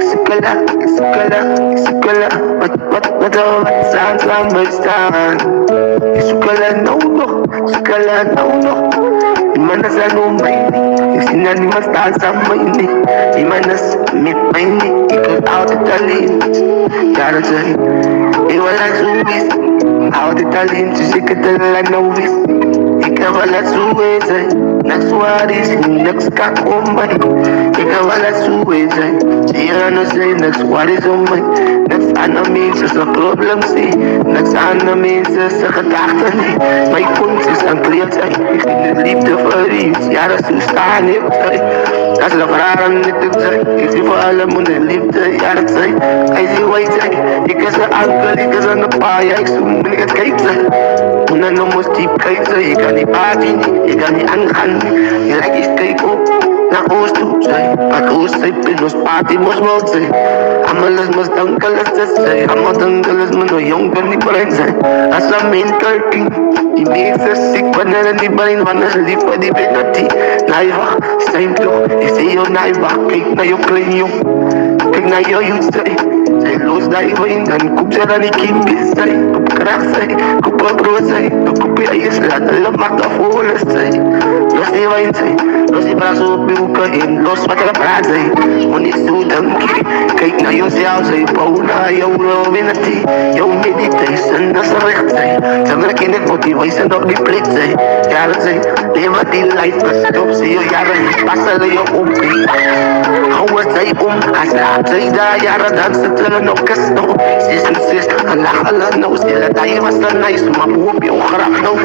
Iskala, what sounds like my stand. Iskala, no, Imana sa lumay ni, isina ni mastaan sa maini. Imana sa mit maini, ikaw out the talent. Gotta say, iwala suwis, out the talent, susikatala na wis. Ikaw wala suwis, nagswaris, nagskakumay. Ikaw wala suwis, siya na say, nagswaris umay. Nagsanamin sa problem si, nagsanamin sa kataktan ni. May puntis ang kliyat ay, liefde voor iets, ja dat is staan niet zij. Dat is de vraag niet te zijn. Ik zie voor alle monden liefde, ja dat zij. Hij zie wij zij. Ik is een ankel, ik is een paai, ik zoek ben ik het kijk zij. Una no moest diep kijken, ik kan niet praten, ik kan niet aangaan. Je lijkt eens kijken op, naar oost toe zij. Pak oost zij, pinnos party moest mout zij. Amalas moest dankeles zij. Amal dankeles me no jong ben niet brein zij. Als een main kerking. Die meeste ziek, wanneer het niet brein, wanneer ze lief voor die benati. Naaiwag, zijn toch, ik zie jou naaiwag, kijk naar jou klein jong. Kijk naar jou youth zij. Zij los daar in, dan koep ze dan die kimpjes zij. Koep kracht zij, koep een brood zij. Dan koep je eerst laten, dan maakt de volle zij. Los die wijn zij, los die braas op je hoeken in. Los wat er praat zij, want niet zo dankie. Kijk naar jezelf zij, bouw naar jou benati. Jouw meditation, dat is recht zij. Ze merken het motivation op die plek zij. Jaren zij, leven die life, pas op zie je jaren niet passen je op. Hou het zij om, als laat zij daar jaren dansen tellen op kasto. Sis en sis, en lachen nou, sila tayo was na nice, mabuhop yung harap nou.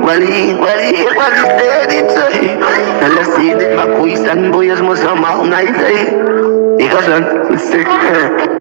Wali, steady say. Nalasinit makuisan boyas mo sa maunay say. Ikaw san, sick.